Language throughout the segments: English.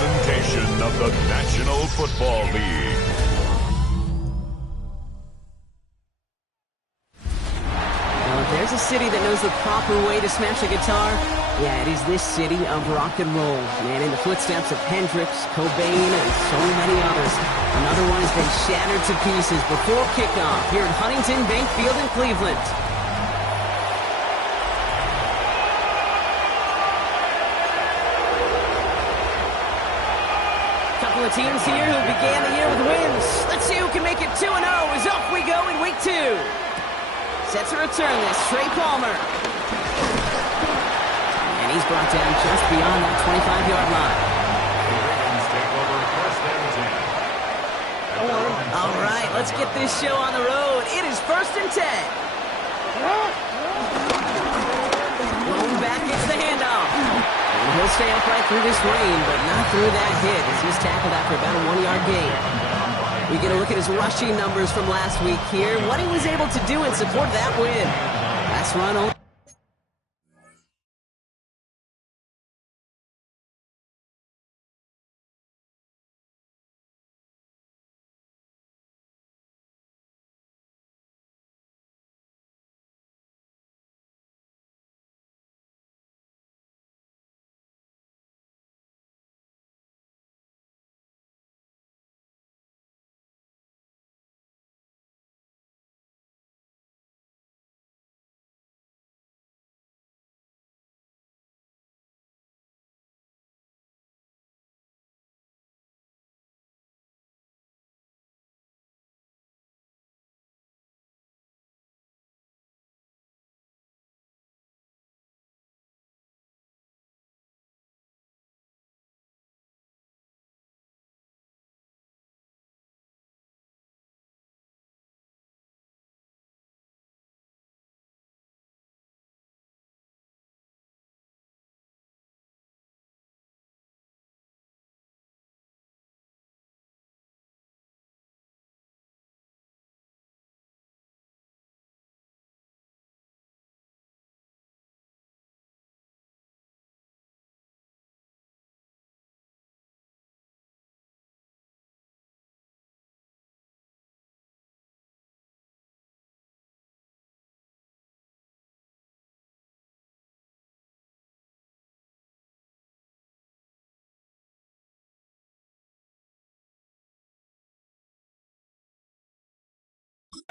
presentation of the National Football League. Well, if there's a city that knows the proper way to smash a guitar, yeah, it is this city of rock and roll. Man, in the footsteps of Hendrix, Cobain, and so many others. Another one has been shattered to pieces before kickoff here at Huntington Bank Field in Cleveland. Couple of teams here who began the year with wins. Let's see who can make it 2-0 as off we go in week 2. Set to return this, Trey Palmer. And he's brought down just beyond that 25-yard line. All right, let's get this show on the road. It is 1st and 10. Blown back gets the handoff. And he'll stay upright through this rain, but not through that hit as he's tackled after about a 1-yard gain. We get a look at his rushing numbers from last week here, what he was able to do in support of that win. Last run only.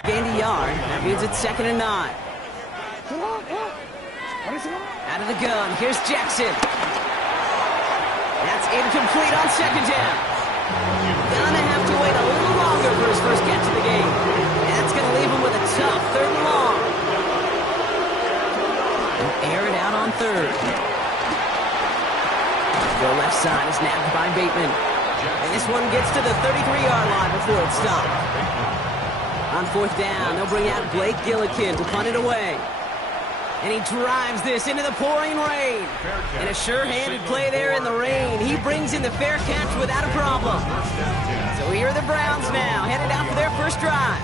Gained a yard. That means it's 2nd and 9. Out of the gun. Here's Jackson. That's incomplete on 2nd down. Gonna have to wait a little longer for his first catch of the game. And that's gonna leave him with a tough 3rd and long. He'll air it out on 3rd. The left side is nabbed by Bateman. And this one gets to the 33-yard line before it's stopped. On 4th down, they'll bring out Blake Gillikin to punt it away. And he drives this into the pouring rain. And a sure-handed play there in the rain. He brings in the fair catch without a problem. So here are the Browns now, headed out for their first drive.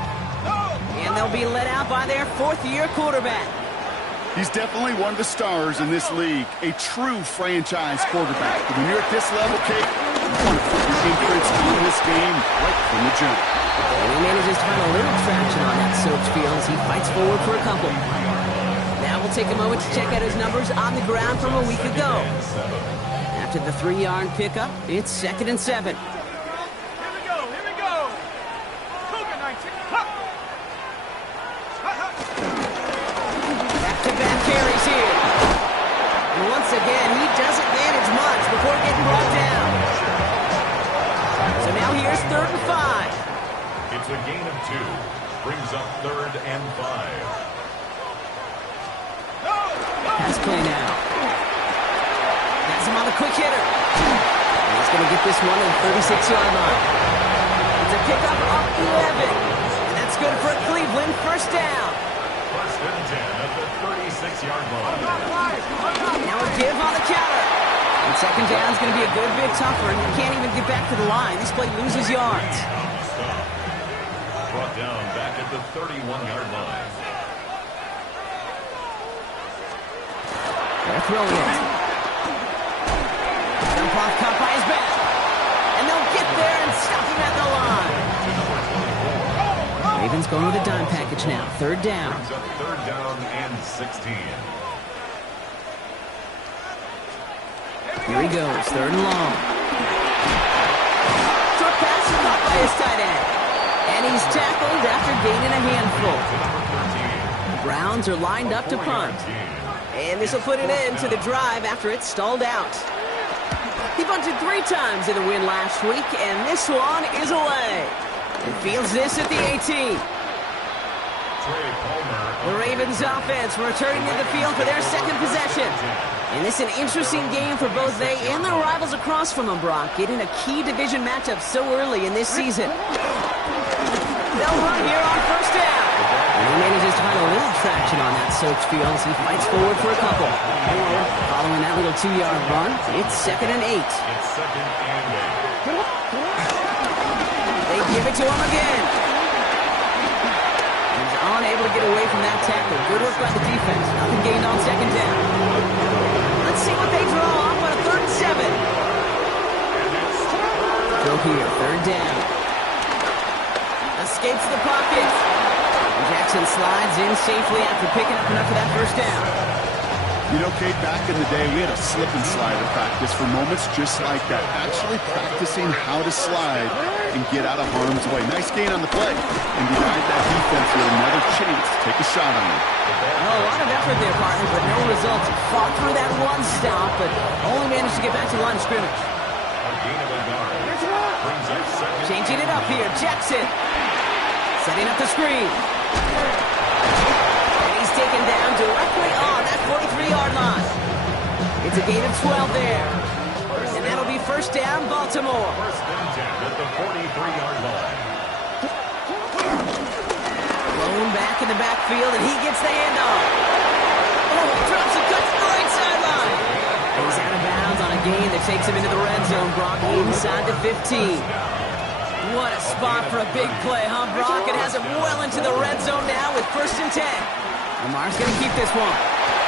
And they'll be led out by their 4th-year quarterback. He's definitely one of the stars in this league, a true franchise quarterback. But when you're at this level, Kate, you want to put your imprints on this game right from the jump. And he manages to find a little traction on that soaked field as he fights forward for a couple. Now we'll take a moment to check out his numbers on the ground from a week ago. After the 3-yard pickup, it's 2nd and 7. Here we go. Cougar 19. Back-to-back carries here. And once again, he doesn't manage much before getting brought down. So now here's 3rd and 5. It's a gain of 2. Brings up 3rd and 5. Pass play now. Has him on the quick hitter. And he's going to get this one to the 36-yard line. It's a pickup of 11. And that's good for a Cleveland 1st down. 1st and 10 at the 36-yard line. Now a give on the counter. And 2nd down is going to be a good bit tougher. And he can't even get back to the line. This play loses yards. Brought down back at the 31-yard line. They're throwing it. Dump off caught by his back. Ravens going with a dime package now. Third down. Brings up third down and 16. Here he goes, third and long. Short pass is caught by his tight end. And he's tackled after gaining a handful. The Browns are lined up to punt. And this will put an end to the drive after it stalled out. He punted 3 times in the win last week, and this one is away. And fields this at the 18. The Ravens offense returning to the field for their second possession. And this is an interesting game for both they and their rivals across from them, Brock, getting a key division matchup so early in this season. They'll run here on first down. And he manages to find a little traction on that soaked field as he fights forward for a couple. Following that little 2-yard run, it's 2nd and 8. It's 2nd and 8. They give it to him again. He's unable to get away from that tackle. Good work by the defense. Nothing gained on 2nd down. Let's see what they draw up on a 3rd and 7. Go here, 3rd down. Escapes the pocket. Jackson slides in safely after picking up enough of that first down. You know, Kate, back in the day, we had a slip and slide at practice for moments just like that. Actually practicing how to slide and get out of harm's way. Nice gain on the play. And denied that defense with another chance to take a shot on him. Oh, a lot of effort there, partner, but no results. Fought through that one stop, but only managed to get back to the line of scrimmage. A gain of a yard. Brings up 2nd. Changing it up here, Jackson. Setting up the screen. And he's taken down directly on that 43-yard line. It's a gain of 12 there. And that'll be first down, Baltimore. First and 10 at the 43-yard line. Blown back in the backfield, and he gets the handoff. Oh, drops and cuts to the right sideline. He's out of bounds on a gain that takes him into the red zone, Brock, inside the 15. What a spot for a big play, huh, Brock? It has him well into the red zone now with 1st and 10. Lamar's going to keep this one.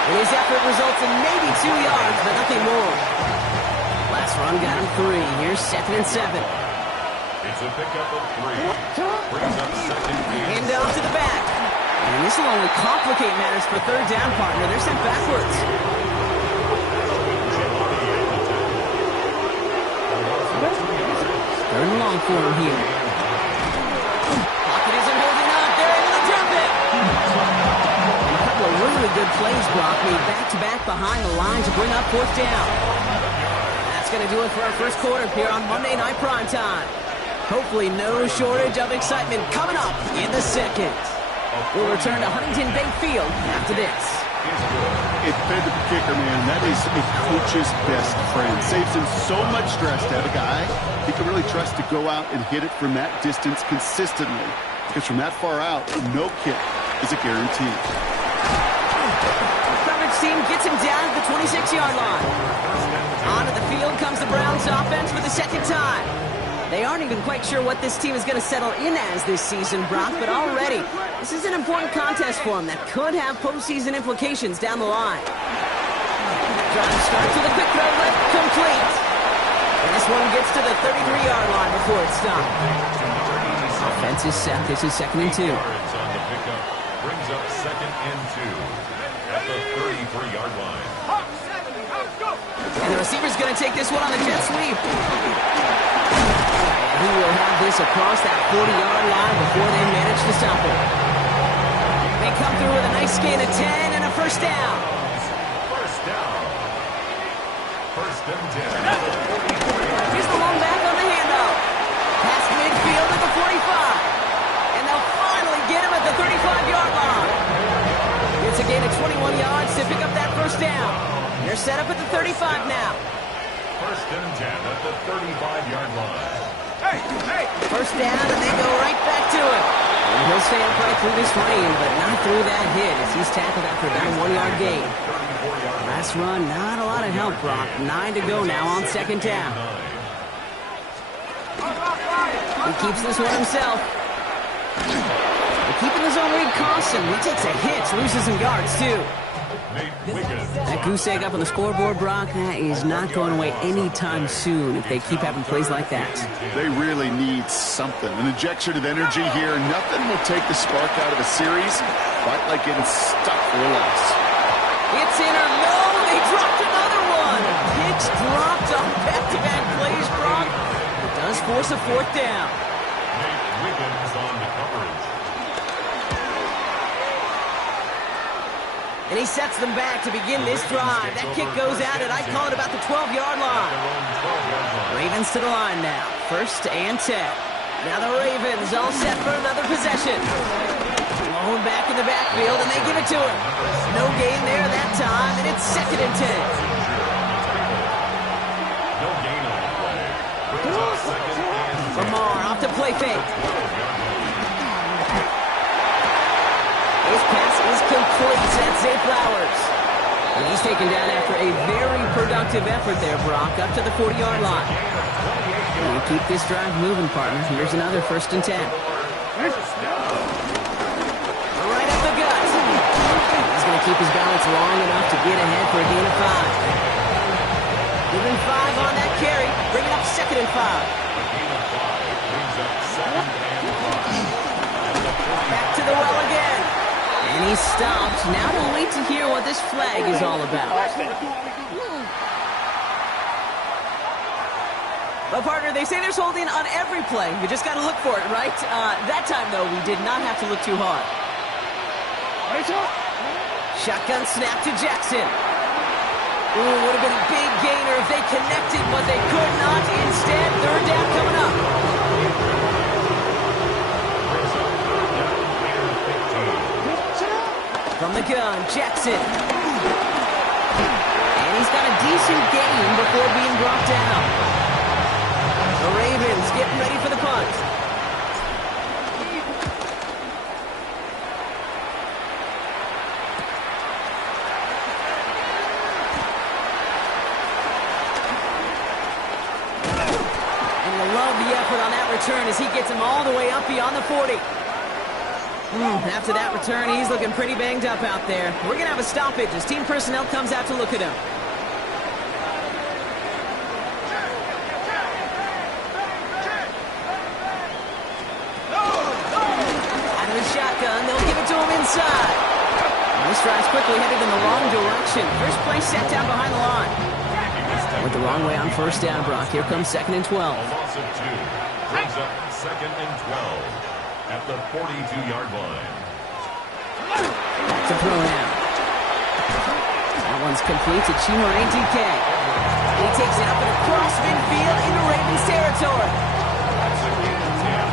And his effort results in maybe 2 yards, but nothing more. Last run got him 3. Here's 2nd and 7. It's a pickup of 3. Brings up 2nd and Hand off to the back. And this will only complicate matters for third down, partner. They're sent backwards. Third and long for him here. Pocket isn't holding up. They're able to jump it. And a couple of really good plays, Brock, made back-to-back behind the line to bring up 4th down. That's going to do it for our first quarter here on Monday Night Primetime. Hopefully no shortage of excitement coming up in the second. We'll return to Huntington Bank Field after this. It fed to the kicker, man. That is a coach's best friend. Saves him so much stress to have a guy he can really trust to go out and hit it from that distance consistently. Because from that far out, no kick is a guarantee. Coverage team gets him down at the 26-yard line. Onto the field comes the Browns offense for the second time. They aren't even quite sure what this team is going to settle in as this season, Brock, but already this is an important contest for them that could have postseason implications down the line. Drive starts with a quick throw left, complete. And this one gets to the 33-yard line before it's stopped. Offense is set. This is 2nd and 2. yards on the pickup. Brings up 2nd and 2 at the 33-yard line. And the receiver's going to take this one on the jet sweep. He will have this across that 40-yard line before they manage to stop it. They come through with a nice gain of 10 and a first down. First down. 1st and 10. Here's the long back on the handoff. Past midfield at the 45. And they'll finally get him at the 35-yard line. It's a gain of 21 yards to pick up that first down. They're set up at the 35 now. 1st and 10 at the 35-yard line. First down, and they go right back to him. And he'll stay upright through this rain, but not through that hit as he's tackled after about a 1-yard gain. Last run, not a lot of help, Brock. 9 to go now on 2nd down. He keeps this one himself. Keeping his own lead costs him. He takes a hit, loses some yards, too. That goose egg up on the scoreboard, Brock, that is not going away anytime soon if they keep having plays like that. They really need something. An injection of energy here. Nothing will take the spark out of a series quite like getting stuck for a loss. It's in or no, they dropped another one. Pitch dropped on back-to-back plays, Brock. It does force a fourth down. Wiggins on the coverage. And he sets them back to begin this drive. That kick goes out at, I'd call it about the 12-yard line. Ravens to the line now. 1st and 10. Now the Ravens all set for another possession. Blown back in the backfield, and they give it to him. No gain there that time, and it's 2nd and 10. No gain on the play. Brings up 2nd and 10. Lamar off to play fake. His pass is complete. That's Zay Flowers. And he's taken down after a very productive effort there, Brock, up to the 40-yard line. And keep this drive moving, partner. Here's another 1st and 10. Right up the gut. He's going to keep his balance long enough to get ahead for a gain of 5. Giving 5 on that carry. Bring it up 2nd and 5. Back to the well again. And he stopped. Now we'll wait to hear what this flag is all about. But, partner, they say there's holding on every play. You just got to look for it, right? That time, though, we did not have to look too hard. Shotgun snap to Jackson. Ooh, would have been a big gainer if they connected, but they could not. Instead, 3rd down coming up. From the gun, Jackson. And he's got a decent gain before being brought down. The Ravens getting ready for the punt. And you love the effort on that return as he gets him all the way up beyond the 40. After that return, he's looking pretty banged up out there. We're going to have a stoppage as team personnel comes out to look at him. Out of the shotgun, they'll give it to him inside. And this drive's quickly headed in the wrong direction. First play set down behind the line. Went the wrong way on 1st down, Brock. Here comes 2nd and 12. A loss of 2. Brings up 2nd and 12. At the 42-yard line. Back to throw now. That one's complete to Chimere DK. He takes it up and across midfield into Ravens territory. That's a gain of 10.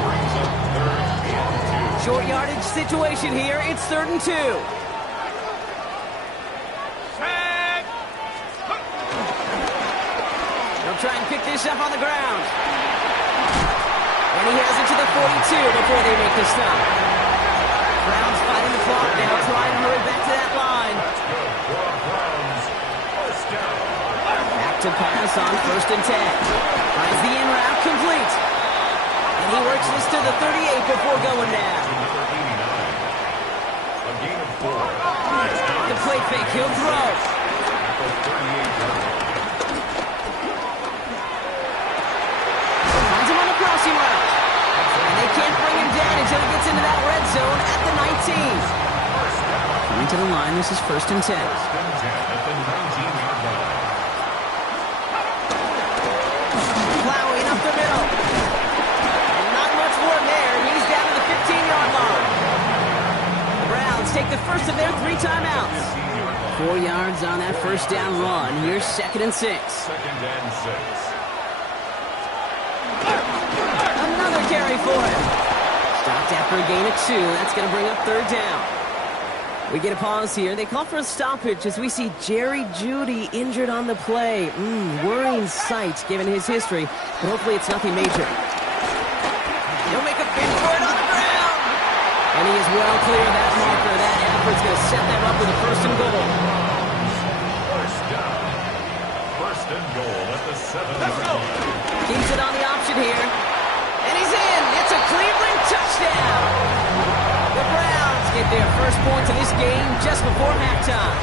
Brings up 3rd and 2. Short yardage situation here. It's 3rd and 2. They'll try and pick this up on the ground. And he has it to the 42 before they make the stop. Browns fighting the clock now, trying to hurry back to that line. Back to pass on 1st and 10. Finds the in route complete. And he works this to the 38 before going down. A gain of 4. The play fake, he'll throw. Finds him on the crossing route. And they can't bring him down until he gets into that red zone at the 19. Coming to the line, this is 1st and 10. At the 19-yard line. Plowing up the middle. And not much more there. He's down to the 15-yard line. The Browns take the first of their 3 timeouts. 4 yards on that 1st down run. Here's 2nd and 6. 2nd and 6. Another carry for him. Stopped after a gain of 2. That's going to bring up 3rd down. We get a pause here. They call for a stoppage as we see Jerry Jeudy injured on the play. Worrying sight given his history, but hopefully it's nothing major. He'll make a fit for it on the ground. And he is well clear of that marker. That effort's going to set them up with a 1st and goal. 1st down. 1st and goal at the 7-yard line. Keeps it on the option here. And he's in. It's a Cleveland touchdown. The Browns get get their first points of this game just before halftime.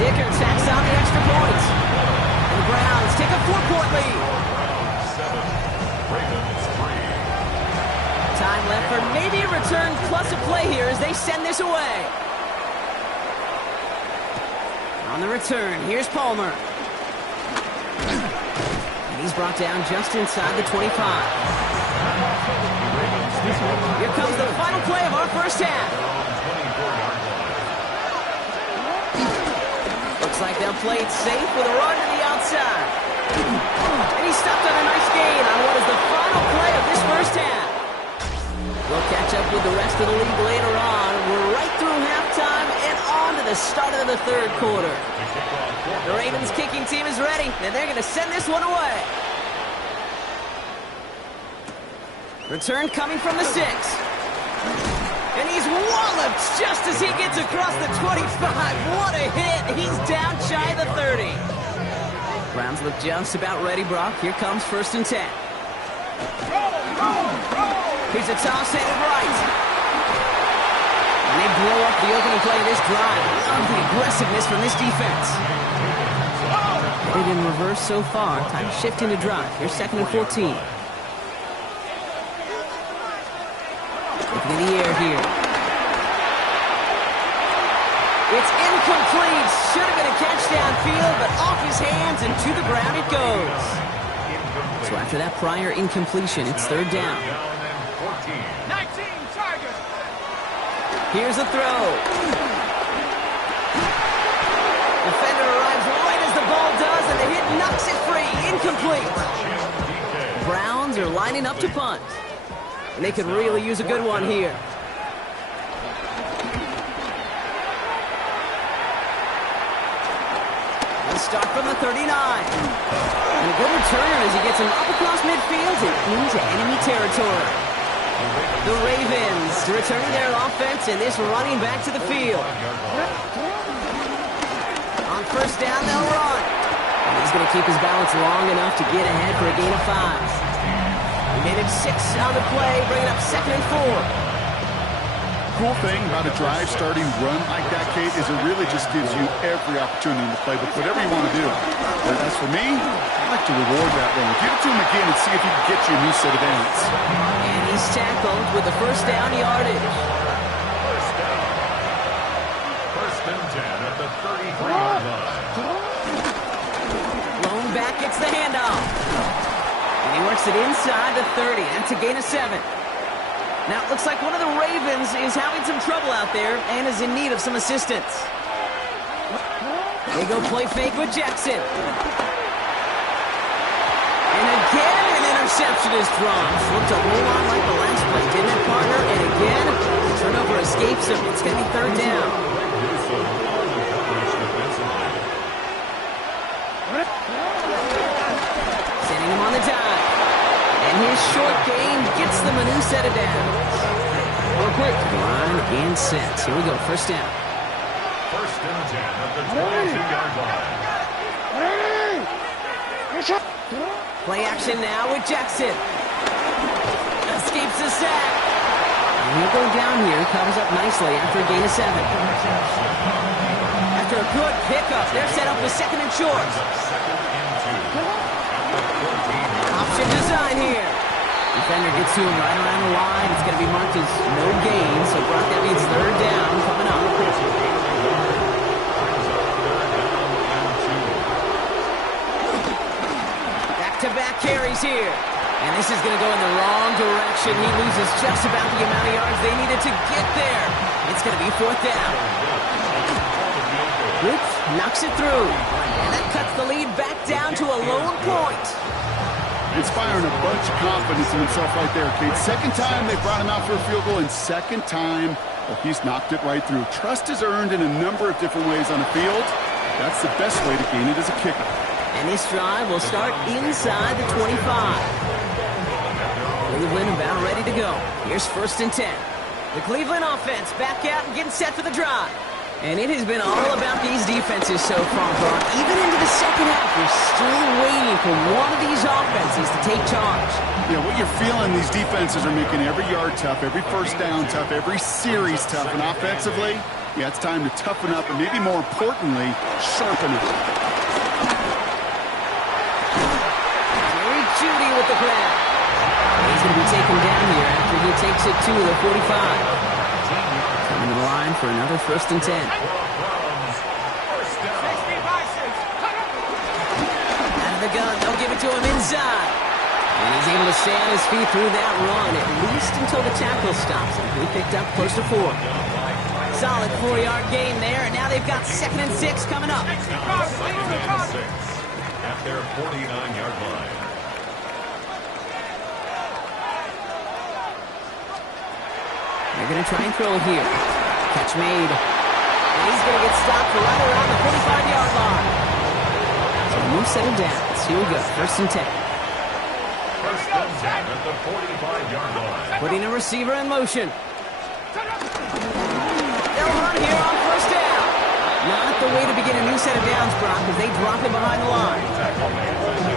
Dicker tacks on the extra points. And the Browns take a 4-point lead. Browns 7, Ravens 3. Time left for maybe a return plus a play here as they send this away. On the return, here's Palmer. And he's brought down just inside the 25. Here comes the final play of our first half. Looks like they'll play it safe with a run to the outside. And he stopped on a nice gain on what is the final play of this first half. We'll catch up with the rest of the league later on. We're right through halftime and on to the start of the third quarter. The Ravens kicking team is ready, and they're going to send this one away. Return coming from the 6. And he's walloped just as he gets across the 25. What a hit. He's down shy of the 30. Browns look just about ready, Brock. Here comes 1st and 10. Here's a toss headed right. And they blow up the opening play of this drive. Love the aggressiveness from this defense. Headed in reverse so far. Time to shift into drive. Here's 2nd and 14. Looking in the air here. It's incomplete. Should have been a catch downfield, but off his hands and to the ground it goes. So after that prior incompletion, it's 3rd down. 19 Tigers. Here's a throw. Defender arrives right as the ball does, and the hit knocks it free. Incomplete. Browns are lining up to punt. And they could really use a good one here. They'll start from the 39. And a good return as he gets him up across midfield and into enemy territory. The Ravens returning their offense and this running back to the field. On 1st down, they'll run. And he's going to keep his balance long enough to get ahead for a gain of 5. He made it 6 on the play, bringing up 2nd and 4. Cool thing about a drive starting run like that, Kate, is it really just gives you every opportunity in the playbook, whatever you want to do. But as for me, I like to reward that run. Give it to him again and see if he can get you a new set of downs. And he's tackled with the 1st down yardage. 1st and 10 at the 33-yard line. Lone back gets the handoff. And he works it inside the 30. That's a gain of 7. Now, it looks like one of the Ravens is having some trouble out there and is in need of some assistance. They go play fake with Jackson. And again, an interception is thrown. Looked a whole lot like the last play, didn't it, partner? And again, the turnover escapes him. It's going to be 3rd down. Sending him on the dive. And his short gain gets them a new set of downs. Real quick, line and set. Here we go, 1st down. 1st and 10 at the 22-yard line. Play action now with Jackson. Escapes the sack. And he'll go down here, comes up nicely after a gain of 7. After a good pickup, they're set up with 2nd and short. Option design here. Defender gets to him right around the line. It's going to be marked as no gain, so Brock, that means 3rd down coming up. Back-to-back carries here. And this is going to go in the wrong direction. He loses just about the amount of yards they needed to get there. It's going to be 4th down. Woods knocks it through. And that cuts the lead back down to a lone point. Inspiring a bunch of confidence in himself right there, Kate. 2nd time they brought him out for a field goal, and 2nd time, well, he's knocked it right through. Trust is earned in a number of different ways on the field. That's the best way to gain it as a kicker. And this drive will start inside the 25. Cleveland about ready to go. Here's 1st and 10. The Cleveland offense back out and getting set for the drive. And it has been all about these defenses so far, Brock. Even into the second half, we're still waiting for one of these offenses to take charge. Yeah, what you're feeling, these defenses are making every yard tough, every first down tough, every series tough. And offensively, yeah, it's time to toughen up and maybe more importantly, sharpen it. Jerry Jeudy with the grab. He's going to be taken down here after he takes it to the 45. Coming to the line for another 1st and 10. Out of the gun, they'll give it to him inside. And he's able to stay on his feet through that run, at least until the tackle stops him. He picked up close to 4. Solid 4-yard gain there, and now they've got 2nd and 6 coming up. At their 49-yard line. They're going to try and throw it here. Catch made. And he's going to get stopped right around the 45-yard line. So a new set of downs. Here we go, 1st and 10. 1st and 10 at the 45-yard line. Putting a receiver in motion. They'll run here on 1st down. Not the way to begin a new set of downs, Brock, as they drop it behind the line.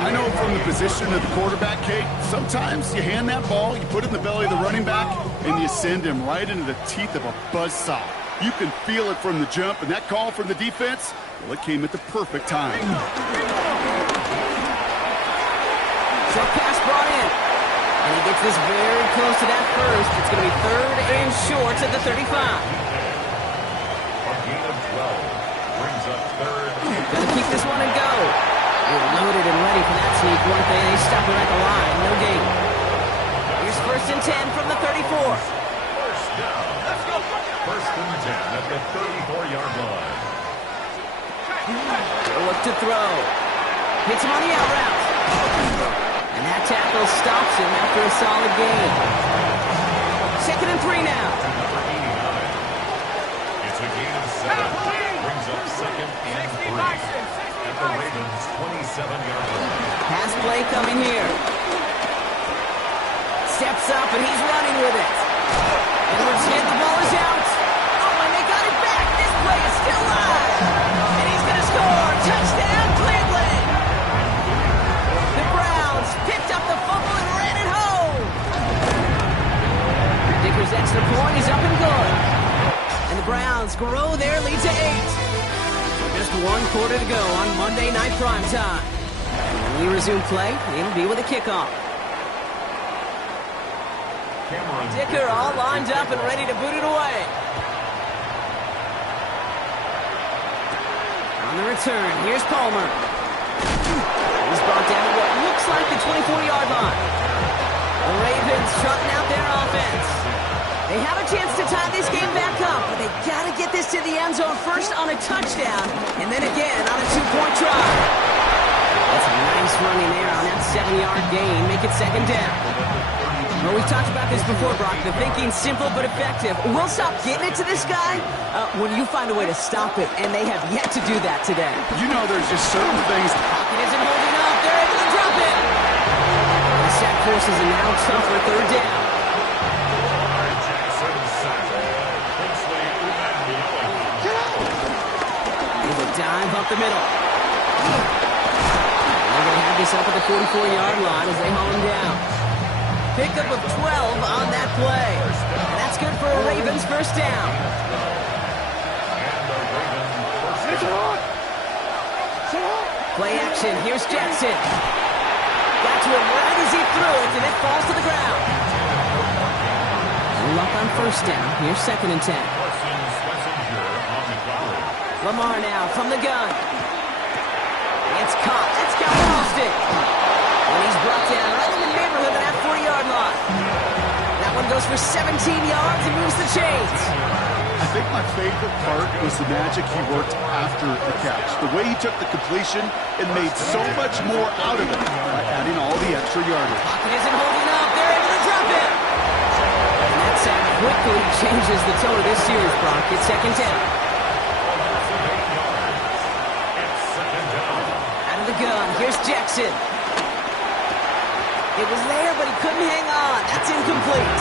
I know from the position of the quarterback, Kate, sometimes you hand that ball, you put it in the belly of the running back, and you send him right into the teeth of a buzzsaw. You can feel it from the jump, and that call from the defense, well, it came at the perfect time. Short pass brought in. And he gets this very close to that first. It's going to be 3rd and short at the 35. A gain of 12 brings up 3rd. Gonna keep this one and go. They're loaded and ready for that sneak, weren't they? They stop it at the line. No gain. Here's 1st and 10 from the 34. 1st down. Let's go. 1st and 10 at the 34-yard line. They'll look to throw. Hits him on the out route. And that tackle stops him after a solid gain. 2nd and 3 now. Number 89. It's a gain of 7. Brings up 2nd and 3 at the Ravens' 27-yard line. Pass play coming here. Steps up and he's running with it. Edwards hit, the ball is out. Oh, and they got it back. This play is still live. And he's going to score. Touchdown, Cleveland. The Browns picked up the fumble and ran it home. Dicker's extra point is up and good. And the Browns grow their lead to 8. Just 1 quarter to go on Monday Night Primetime. When we resume play, it'll be with a kickoff. Dicker all lined up and ready to boot it away. On the return, here's Palmer. He's brought down to what looks like the 24-yard line. The Ravens trotting out their offense. They have a chance to tie this game back up, but they got to get this to the end zone first on a touchdown, and then again on a 2-point try. That's a nice running there on that 7-yard gain. Make it 2nd down. Well, we talked about this before, Brock. The thinking's simple but effective. We'll stop getting it to this guy when you find a way to stop it, and they have yet to do that today. You know there's just certain things. Pocket isn't holding up. They're able to drop it. The sack forces a now tougher 3rd down. There's a dive up the middle. They're going to have this up at the 44-yard line as they haul him down. Pickup of 12 on that play. And that's good for a Ravens 1st down. Play action. Here's Jackson. Got to him right as he threw it, and it falls to the ground. Luck on 1st down. Here's 2nd and 10. Lamar now from the gun. It's caught. That's Calvin Austin. And he's brought down right in the neighborhood of that 40-yard line. That one goes for 17 yards and moves the chains. I think my favorite part was the magic he worked after the catch. The way he took the completion and made so much more out of it by adding all the extra yardage. Pocket isn't holding up. They're able to drop it. And that sack quickly changes the tone of this series, Brock. It's 2nd down. Out of the gun. Here's Jackson. It was there, but he couldn't hang on. That's incomplete.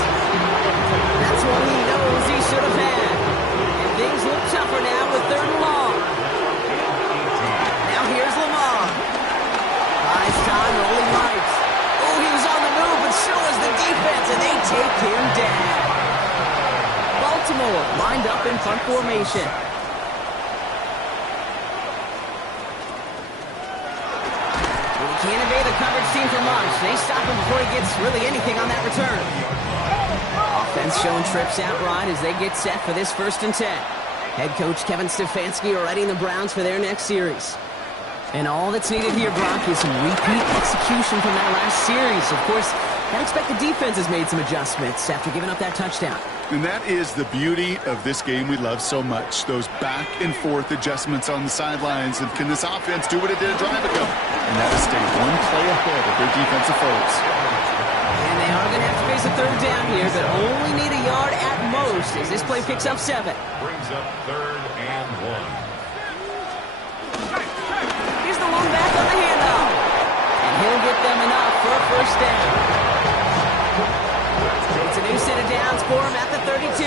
That's one he knows he should have had. And things look tougher now with 3rd and long. Now here's Lamar. Buys time, rolling right. Oh, he was on the move, but so was the defense, and they take him down. Baltimore lined up in punt formation. Can't evade the coverage team for much. They stop him before he gets really anything on that return. Offense showing trips outright as they get set for this 1st and 10. Head coach Kevin Stefanski readying the Browns for their next series. And all that's needed here, Brock, is some repeat execution from that last series. Of course, I expect the defense has made some adjustments after giving up that touchdown. And that is the beauty of this game we love so much. Those back and forth adjustments on the sidelines. And can this offense do what it did a drive ago? And that is stay one play ahead of their defensive foes. And they are going to have to face a 3rd down here, but only need a yard at most as this play picks up 7. Brings up 3rd and 1. Here's the lone back on the handoff. And he'll get them enough for a 1st down. It's a new set of downs for him at the 32.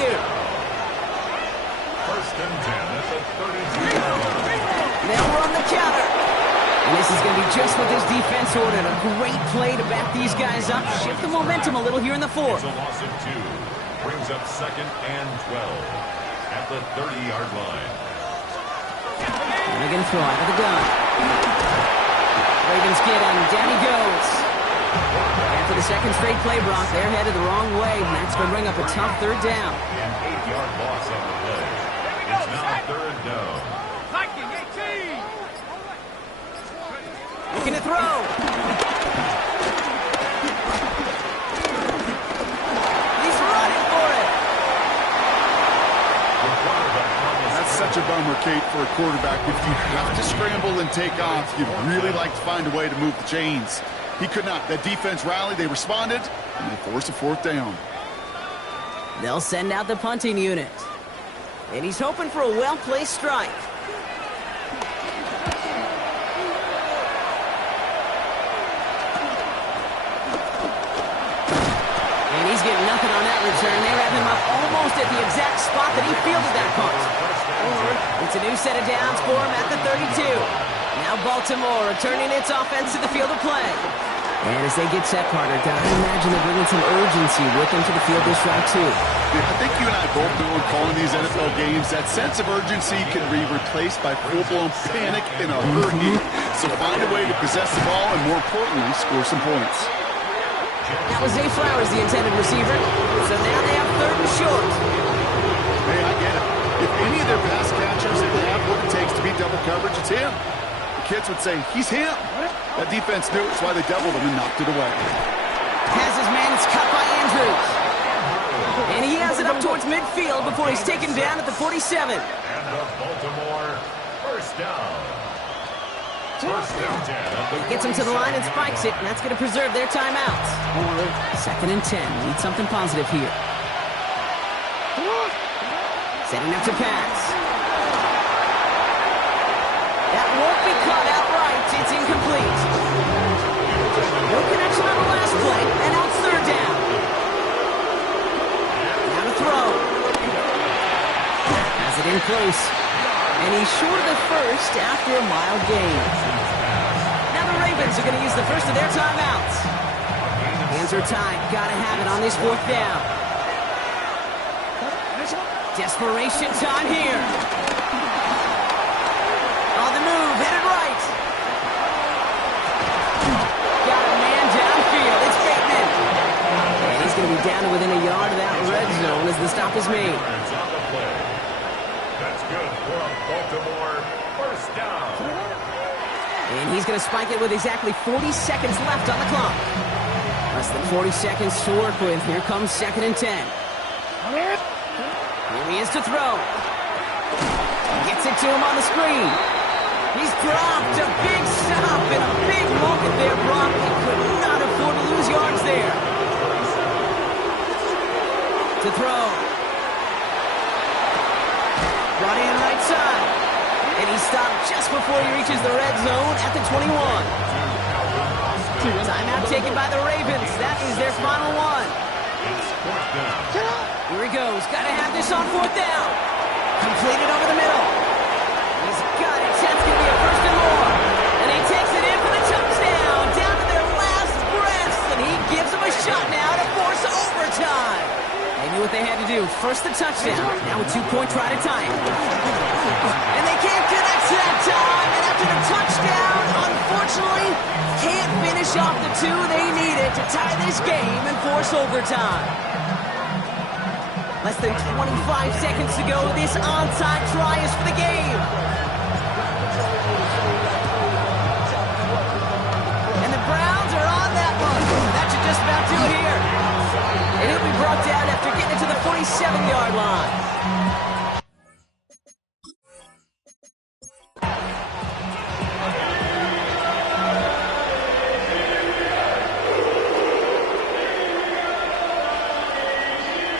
1st and 10 at the 32. They'll run the counter. And this is going to be just what this defense ordered. A great play to back these guys up. Shift the momentum a little here in the 4th. It's a loss of 2. Brings up 2nd and 12 at the 30-yard line. And they're going to throw out of the gun. Ravens get him. Down he goes. After the 2nd straight play, Brock, they're headed the wrong way. And that's going to bring up a tough 3rd down. An 8-yard loss on the play. It's now 3rd down. Viking 18. Looking to throw. He's running for it. That's such a bummer, Kate, for a quarterback. If you have to scramble and take off, you'd really like to find a way to move the chains. He could not. That defense rallied, they responded, and they forced a 4th down. They'll send out the punting unit. And he's hoping for a well-placed strike. And he's getting nothing on that return. They wrap him up almost at the exact spot that he fielded that punt. It's a new set of downs for him at the 32. Now Baltimore returning its offense to the field of play. And as they get set, partner, I imagine they're bringing some urgency with them to the field this round, too. I think you and I both know in calling these NFL games, that sense of urgency can be replaced by full-blown panic in a hurry. So find a way to possess the ball and, more importantly, score some points. That was Zay Flowers, the intended receiver. So now they have 3rd and short. Hey, I get it. If any of their pass catchers have what it takes to beat double coverage, it's him. Kids would say, he's him. That defense knew it, that's why they doubled him and knocked it away. Has his man, it's cut by Andrews. And he has it up towards midfield before he's taken down at the 47. And the Baltimore 1st down. 1st and 10 at the Gets him to the line and spikes it, and that's going to preserve their timeouts. 2nd and 10. Need something positive here. Setting up to pass. That won't be caught outright. It's incomplete. No connection on the last play, and now it's 3rd down. Now to throw. Has it in close. And he's short of the 1st after a mild gain. Now the Ravens are going to use the first of their timeouts. Hands are tied. Got to have it on this 4th down. Desperation time here. On the move, headed right. Got a man downfield. It's Bateman. And he's going to be down to within a yard of that red zone as the stop is made. That's good for a Baltimore 1st down. And he's going to spike it with exactly 40 seconds left on the clock. Less than 40 seconds to work with. Here comes 2nd and 10. Here he is to throw. Gets it to him on the screen. He's dropped a big stop in a big moment there, Brock. He could not afford to lose yards there. To throw. Brought in right side. And he stopped just before he reaches the red zone at the 21. Timeout taken by the Ravens. That is their final one. Here he goes. Got to have this on 4th down. Completed over the middle. He's got it. That's going to be a 1st and more. And he takes it in for the touchdown. Down to to do. First the touchdown. Now a 2-point try to tie it. And they can't connect that time. And after the touchdown, unfortunately, can't finish off the 2 they needed to tie this game and force overtime. Less than 25 seconds to go. This onside try is for the game.